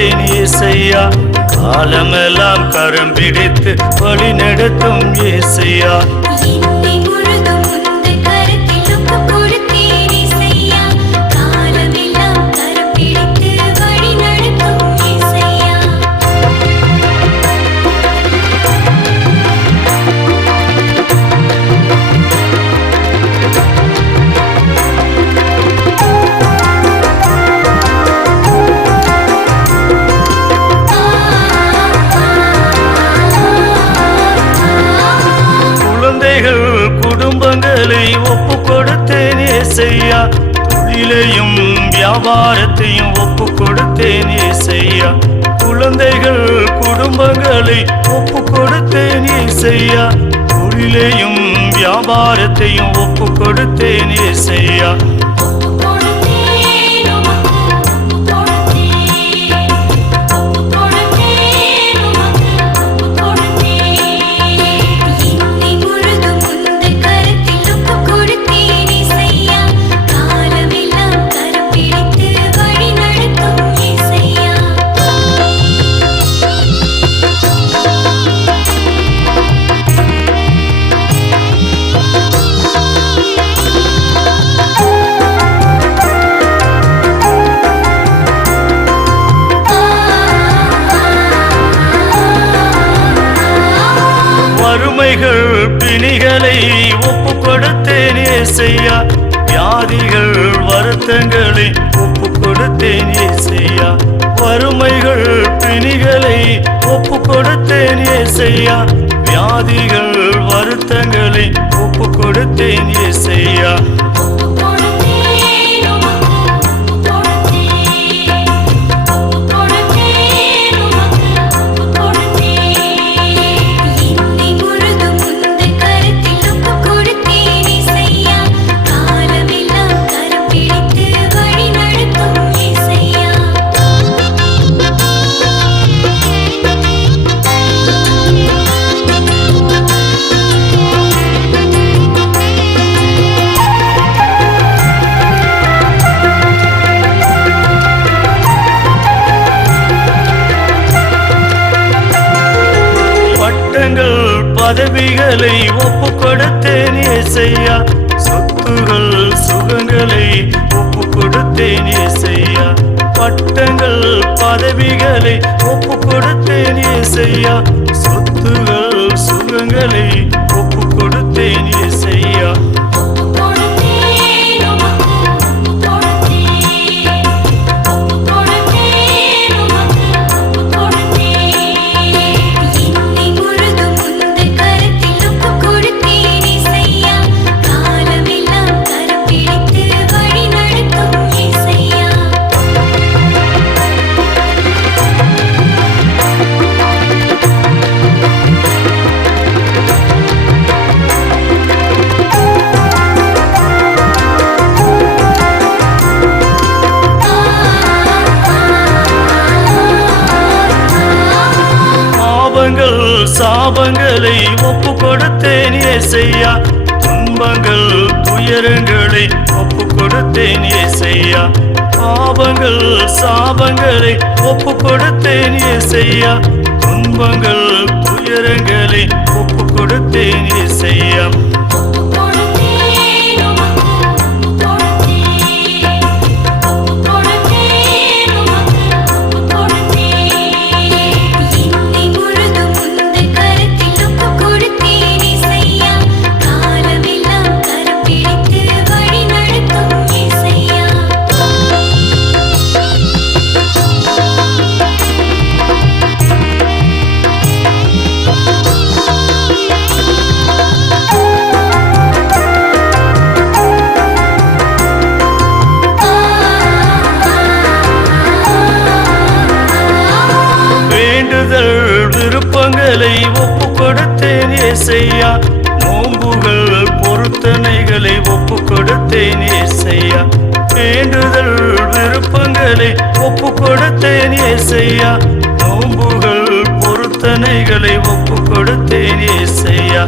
கொடுத்தேன் ஏசையா காலமெல்லாம் கரம் பிடித்து வழி நடத்தும் ஏசையா. தொழிலையும் வியாபாரத்தையும் ஒப்பு கொடுத்தேன் ஏசையா. குழந்தைகள் குடும்பங்களை ஒப்பு கொடுத்தேன் ஏசையா. தொழிலையும் வியாபாரத்தையும் ஒப்பு கொடுத்தேன் ஏசையா. வியாதிகள் பிணிகளை ஒப்பு கொடுத்தேன் ஏசையா வியாதிகள் வருத்தங்களை ஒப்பு கொடுத்தேன் ஏசையா வறுமைகள் பிணிகளை ஒப்பு கொடுத்தேன் ஏசையா வியாதிகள் வருத்தங்களை ஒப்பு கொடுத்தேன் ஏசையா பதவிகளை ஒப்பு கொடுத்தேன் ஏசையா. சொத்துகள் சுகங்களை ஒப்பு கொடுத்தேன் ஏசையா. பட்டங்கள் பதவிகளை ஒப்பு கொடுத்தேன் ஏசையா. சொத்துகள் சுகங்களை பாவங்களை ஒப்பு கொடுத்தேன் ஏசையா. துன்பங்கள் துயரங்களை ஒப்பு கொடுத்தேன் ஏசையா. பாவங்கள் சாபங்களை ஒப்பு கொடுத்தேன் ஏசையா. துன்பங்கள் துயரங்களை ஒப்பு கொடுத்தேன் ஏசையா. செய்யா நோம்புகள் பொருத்தனைகளை ஒப்பு கொடுத்தேன் ஏசையா. வேண்டுதல் விருப்பங்களை ஒப்பு கொடுத்தேன் ஏசையா. நோம்புகள் பொருத்தனைகளை ஒப்பு கொடுத்தேன் ஏசையா.